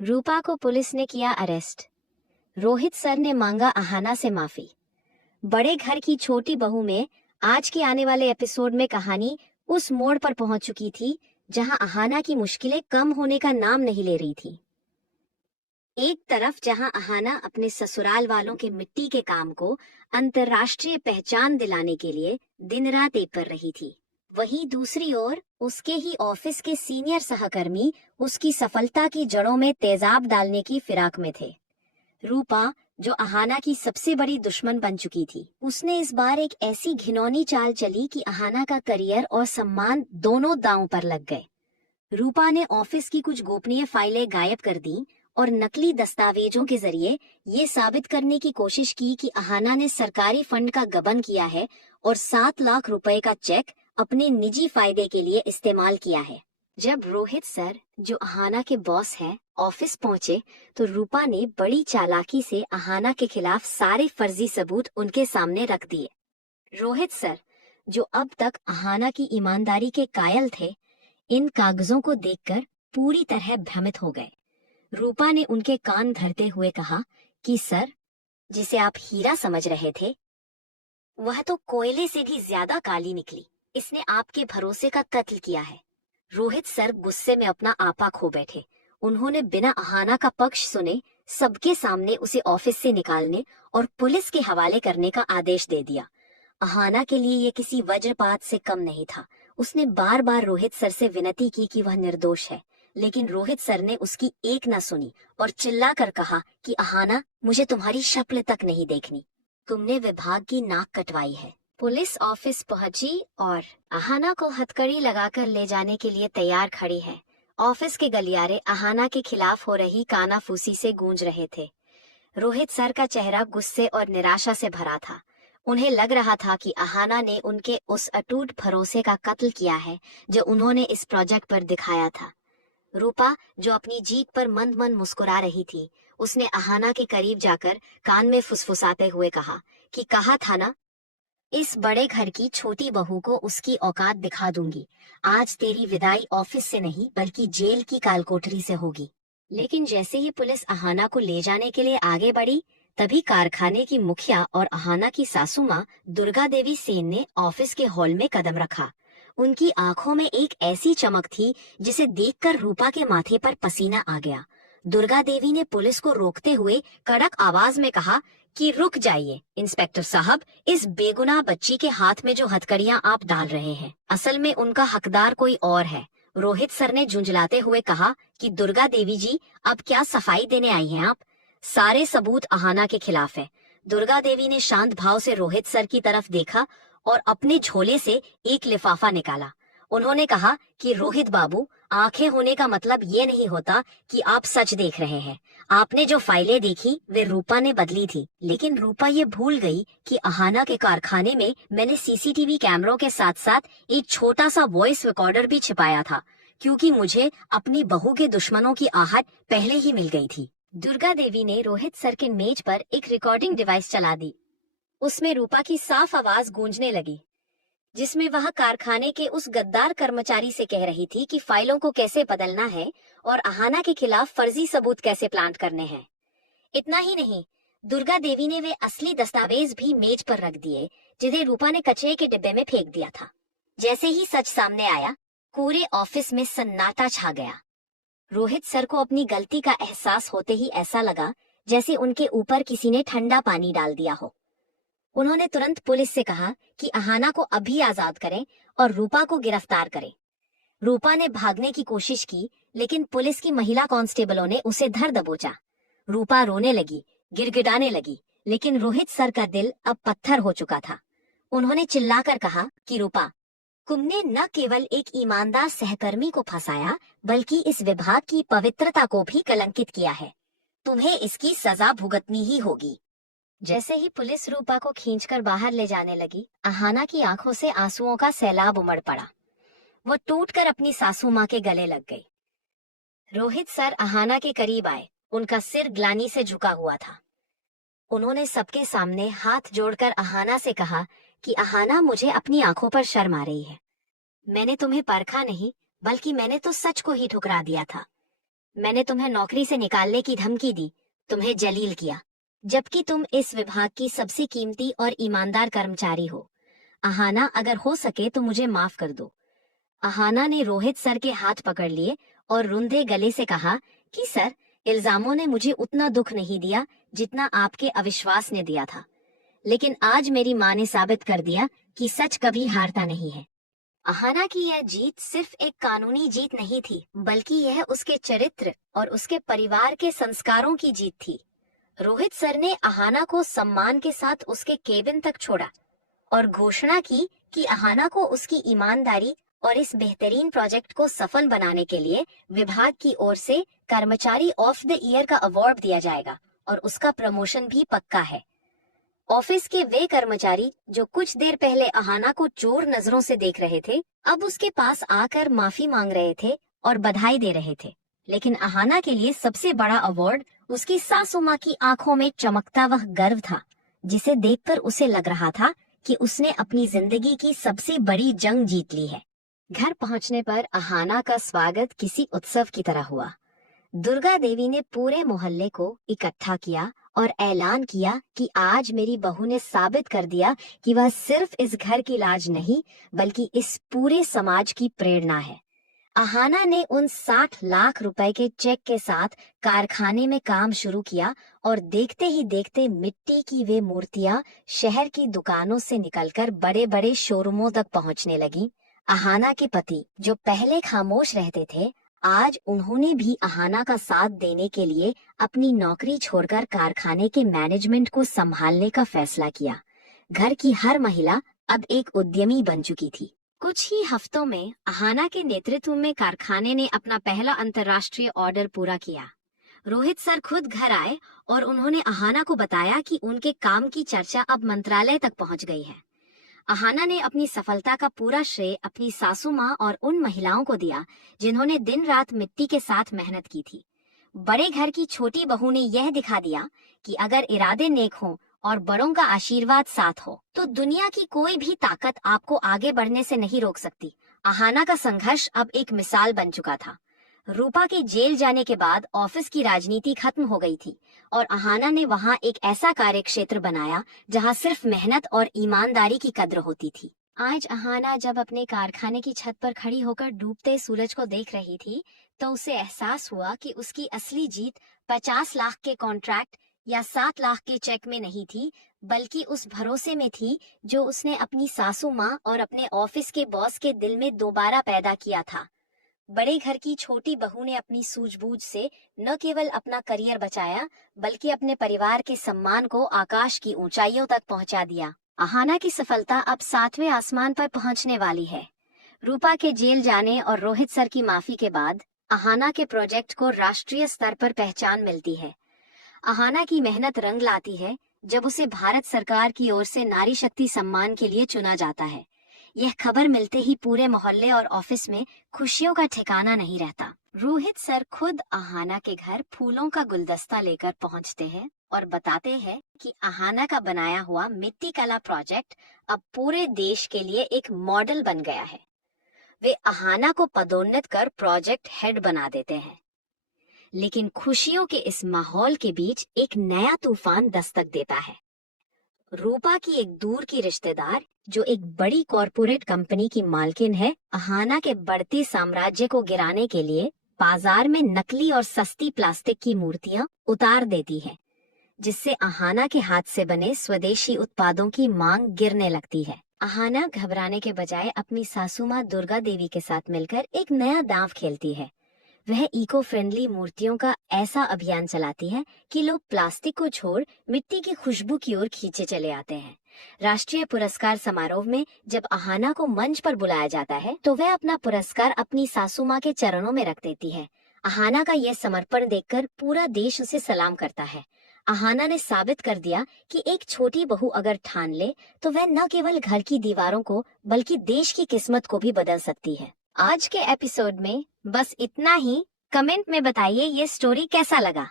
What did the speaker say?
रूपा को पुलिस ने किया अरेस्ट। रोहित सर ने मांगा अहाना से माफी। बड़े घर की छोटी बहू में आज के आने वाले एपिसोड में कहानी उस मोड़ पर पहुंच चुकी थी जहां अहाना की मुश्किलें कम होने का नाम नहीं ले रही थी। एक तरफ जहां अहाना अपने ससुराल वालों के मिट्टी के काम को अंतर्राष्ट्रीय पहचान दिलाने के लिए दिन रात एक कर रही थी, वहीं दूसरी ओर उसके ही ऑफिस के सीनियर सहकर्मी उसकी सफलता की जड़ों में तेजाब डालने की फिराक में थे। रूपा, जो अहाना की सबसे बड़ी दुश्मन बन चुकी थी, उसने इस बार एक ऐसी घिनौनी चाल चली कि अहाना का करियर और सम्मान दोनों दांव पर लग गए। रूपा ने ऑफिस की कुछ गोपनीय फाइलें गायब कर दी और नकली दस्तावेजों के जरिए ये साबित करने की कोशिश की कि अहाना ने सरकारी फंड का गबन किया है और 7 लाख रुपए का चेक अपने निजी फायदे के लिए इस्तेमाल किया है। जब रोहित सर, जो अहाना के बॉस हैं, ऑफिस पहुंचे तो रूपा ने बड़ी चालाकी से अहाना के खिलाफ सारे फर्जी सबूत उनके सामने रख दिए। रोहित सर, जो अब तक अहाना की ईमानदारी के कायल थे, इन कागजों को देखकर पूरी तरह भ्रमित हो गए। रूपा ने उनके कान धरते हुए कहा कि सर, जिसे आप हीरा समझ रहे थे, वह तो कोयले से भी ज्यादा काली निकली। इसने आपके भरोसे का कत्ल किया है। रोहित सर गुस्से में अपना आपा खो बैठे। उन्होंने बिना अहाना का पक्ष सुने सबके सामने उसे ऑफिस से निकालने और पुलिस के हवाले करने का आदेश दे दिया। अहाना के लिए ये किसी वज्रपात से कम नहीं था। उसने बार बार रोहित सर से विनती की कि वह निर्दोष है, लेकिन रोहित सर ने उसकी एक न सुनी और चिल्लाकर कहा कि अहाना, मुझे तुम्हारी शक्ल तक नहीं देखनी। तुमने विभाग की नाक कटवाई है। पुलिस ऑफिस पहुंची और अहाना को हथकड़ी लगाकर ले जाने के लिए तैयार खड़ी है। ऑफिस के गलियारे अहाना के खिलाफ हो रही कानाफूसी से गूंज रहे थे। रोहित सर का चेहरा गुस्से और निराशा से भरा था। उन्हें लग रहा था कि अहाना ने उनके उस अटूट भरोसे का कत्ल किया है जो उन्होंने इस प्रोजेक्ट पर दिखाया था। रूपा, जो अपनी जीत पर मंद मंद मुस्कुरा रही थी, उसने अहाना के करीब जाकर कान में फुसफुसाते हुए कहा कि कहा था ना, इस बड़े घर की छोटी बहू को उसकी औकात दिखा दूंगी। आज तेरी विदाई ऑफिस से नहीं बल्कि जेल की कालकोठरी से होगी। लेकिन जैसे ही पुलिस अहाना को ले जाने के लिए आगे बढ़ी, तभी कारखाने की मुखिया और अहाना की सासू माँ दुर्गा देवी सेन ने ऑफिस के हॉल में कदम रखा। उनकी आंखों में एक ऐसी चमक थी जिसे देखकर रूपा के माथे पर पसीना आ गया। दुर्गा देवी ने पुलिस को रोकते हुए कड़क आवाज में कहा कि रुक जाइए इंस्पेक्टर साहब, इस बेगुनाह बच्ची के हाथ में जो हथकड़ियां आप डाल रहे हैं, असल में उनका हकदार कोई और है। रोहित सर ने झुंझलाते हुए कहा कि दुर्गा देवी जी, अब क्या सफाई देने आई हैं आप? सारे सबूत अहाना के खिलाफ है। दुर्गा देवी ने शांत भाव से रोहित सर की तरफ देखा और अपने झोले से एक लिफाफा निकाला। उन्होंने कहा कि रोहित बाबू, आंखें होने का मतलब ये नहीं होता कि आप सच देख रहे हैं। आपने जो फाइलें देखी वे रूपा ने बदली थी, लेकिन रूपा ये भूल गई कि अहाना के कारखाने में मैंने सीसीटीवी कैमरों के साथ साथ एक छोटा सा वॉइस रिकॉर्डर भी छिपाया था, क्योंकि मुझे अपनी बहू के दुश्मनों की आहट पहले ही मिल गई थी। दुर्गा देवी ने रोहित सर के मेज पर एक रिकॉर्डिंग डिवाइस चला दी। उसमें रूपा की साफ आवाज गूंजने लगी, जिसमें वह कारखाने के उस गद्दार कर्मचारी से कह रही थी कि फाइलों को कैसे बदलना है और अहाना के खिलाफ फर्जी सबूत कैसे प्लांट करने हैं। इतना ही नहीं, दुर्गा देवी ने वे असली दस्तावेज भी मेज पर रख दिए जिन्हें रूपा ने कचरे के डिब्बे में फेंक दिया था। जैसे ही सच सामने आया, पूरे ऑफिस में सन्नाटा छा गया। रोहित सर को अपनी गलती का एहसास होते ही ऐसा लगा जैसे उनके ऊपर किसी ने ठंडा पानी डाल दिया हो। उन्होंने तुरंत पुलिस से कहा कि अहाना को अभी आजाद करें और रूपा को गिरफ्तार करें। रूपा ने भागने की कोशिश की, लेकिन पुलिस की महिला कांस्टेबलों ने उसे धर दबोचा। रूपा रोने लगी, गिड़गिड़ाने लगी, लेकिन रोहित सर का दिल अब पत्थर हो चुका था। उन्होंने चिल्लाकर कहा कि रूपा, तुमने न केवल एक ईमानदार सहकर्मी को फंसाया, बल्कि इस विभाग की पवित्रता को भी कलंकित किया है। तुम्हें इसकी सजा भुगतनी ही होगी। जैसे ही पुलिस रूपा को खींचकर बाहर ले जाने लगी, अहाना की आंखों से आंसुओं का सैलाब उमड़ पड़ा। वो टूटकर अपनी सासू माँ के गले लग गई। रोहित सर अहाना के करीब आए। उनका सिर ग्लानि से झुका हुआ था। उन्होंने सबके सामने हाथ जोड़कर अहाना से कहा कि अहाना, मुझे अपनी आंखों पर शर्म आ रही है। मैंने तुम्हें परखा नहीं, बल्कि मैंने तो सच को ही ठुकरा दिया था। मैंने तुम्हें नौकरी से निकालने की धमकी दी, तुम्हें जलील किया, जबकि तुम इस विभाग की सबसे कीमती और ईमानदार कर्मचारी हो। अहाना, अगर हो सके तो मुझे माफ कर दो। अहाना ने रोहित सर के हाथ पकड़ लिए और रुंधे गले से कहा कि सर, इल्जामों ने मुझे उतना दुख नहीं दिया जितना आपके अविश्वास ने दिया था। लेकिन आज मेरी माँ ने साबित कर दिया कि सच कभी हारता नहीं है। अहाना की यह जीत सिर्फ एक कानूनी जीत नहीं थी, बल्कि यह उसके चरित्र और उसके परिवार के संस्कारों की जीत थी। रोहित सर ने अहाना को सम्मान के साथ उसके केबिन तक छोड़ा और घोषणा की कि अहाना को उसकी ईमानदारी और इस बेहतरीन प्रोजेक्ट को सफल बनाने के लिए विभाग की ओर से कर्मचारी ऑफ द ईयर का अवार्ड दिया जाएगा और उसका प्रमोशन भी पक्का है। ऑफिस के वे कर्मचारी जो कुछ देर पहले अहाना को चोर नजरों से देख रहे थे, अब उसके पास आकर माफी मांग रहे थे और बधाई दे रहे थे। लेकिन अहाना के लिए सबसे बड़ा अवार्ड उसकी सासू माँ की आंखों में चमकता वह गर्व था, जिसे देखकर उसे लग रहा था कि उसने अपनी जिंदगी की सबसे बड़ी जंग जीत ली है। घर पहुंचने पर अहाना का स्वागत किसी उत्सव की तरह हुआ। दुर्गा देवी ने पूरे मोहल्ले को इकट्ठा किया और ऐलान किया कि आज मेरी बहू ने साबित कर दिया कि वह सिर्फ इस घर की लाज नहीं, बल्कि इस पूरे समाज की प्रेरणा है। अहाना ने उन 60 लाख रुपए के चेक के साथ कारखाने में काम शुरू किया और देखते ही देखते मिट्टी की वे मूर्तियां शहर की दुकानों से निकलकर बड़े बड़े शोरूमों तक पहुंचने लगी। अहाना के पति, जो पहले खामोश रहते थे, आज उन्होंने भी अहाना का साथ देने के लिए अपनी नौकरी छोड़कर कारखाने के मैनेजमेंट को संभालने का फैसला किया। घर की हर महिला अब एक उद्यमी बन चुकी थी। कुछ ही हफ्तों में अहाना के नेतृत्व में कारखाने ने अपना पहला अंतर्राष्ट्रीय ऑर्डर पूरा किया। रोहित सर खुद घर आए और उन्होंने अहाना को बताया कि उनके काम की चर्चा अब मंत्रालय तक पहुंच गई है। अहाना ने अपनी सफलता का पूरा श्रेय अपनी सासू माँ और उन महिलाओं को दिया जिन्होंने दिन रात मिट्टी के साथ मेहनत की थी। बड़े घर की छोटी बहू ने यह दिखा दिया कि अगर इरादे नेक हों और बड़ों का आशीर्वाद साथ हो तो दुनिया की कोई भी ताकत आपको आगे बढ़ने से नहीं रोक सकती। अहाना का संघर्ष अब एक मिसाल बन चुका था। रूपा के जेल जाने के बाद ऑफिस की राजनीति खत्म हो गई थी और अहाना ने वहां एक ऐसा कार्यक्षेत्र बनाया जहां सिर्फ मेहनत और ईमानदारी की कद्र होती थी। आज अहाना जब अपने कारखाने की छत पर खड़ी होकर डूबते सूरज को देख रही थी तो उसे एहसास हुआ कि उसकी असली जीत 50 लाख के कॉन्ट्रैक्ट या 7 लाख के चेक में नहीं थी, बल्कि उस भरोसे में थी जो उसने अपनी सासू माँ और अपने ऑफिस के बॉस के दिल में दोबारा पैदा किया था। बड़े घर की छोटी बहू ने अपनी सूझबूझ से न केवल अपना करियर बचाया, बल्कि अपने परिवार के सम्मान को आकाश की ऊंचाइयों तक पहुंचा दिया। अहाना की सफलता अब 7वें आसमान पर पहुंचने वाली है। रूपा के जेल जाने और रोहित सर की माफी के बाद अहाना के प्रोजेक्ट को राष्ट्रीय स्तर पर पहचान मिलती है। अहाना की मेहनत रंग लाती है जब उसे भारत सरकार की ओर से नारी शक्ति सम्मान के लिए चुना जाता है। यह खबर मिलते ही पूरे मोहल्ले और ऑफिस में खुशियों का ठिकाना नहीं रहता। रोहित सर खुद अहाना के घर फूलों का गुलदस्ता लेकर पहुंचते हैं और बताते हैं कि अहाना का बनाया हुआ मिट्टी कला प्रोजेक्ट अब पूरे देश के लिए एक मॉडल बन गया है। वे अहाना को पदोन्नत कर प्रोजेक्ट हेड बना देते हैं। लेकिन खुशियों के इस माहौल के बीच एक नया तूफान दस्तक देता है। रूपा की एक दूर की रिश्तेदार, जो एक बड़ी कॉरपोरेट कंपनी की मालकिन है, अहाना के बढ़ते साम्राज्य को गिराने के लिए बाजार में नकली और सस्ती प्लास्टिक की मूर्तियां उतार देती है, जिससे अहाना के हाथ से बने स्वदेशी उत्पादों की मांग गिरने लगती है। अहाना घबराने के बजाय अपनी सासू माँ दुर्गा देवी के साथ मिलकर एक नया दांव खेलती है। वह इको फ्रेंडली मूर्तियों का ऐसा अभियान चलाती है कि लोग प्लास्टिक को छोड़ मिट्टी की खुशबू की ओर खींचे चले आते हैं। राष्ट्रीय पुरस्कार समारोह में जब अहाना को मंच पर बुलाया जाता है तो वह अपना पुरस्कार अपनी सासू माँ के चरणों में रख देती है। अहाना का यह समर्पण देखकर पूरा देश उसे सलाम करता है। अहाना ने साबित कर दिया कि एक छोटी बहू अगर ठान ले तो वह न केवल घर की दीवारों को बल्कि देश की किस्मत को भी बदल सकती है। आज के एपिसोड में बस इतना ही। कमेंट में बताइए ये स्टोरी कैसा लगा।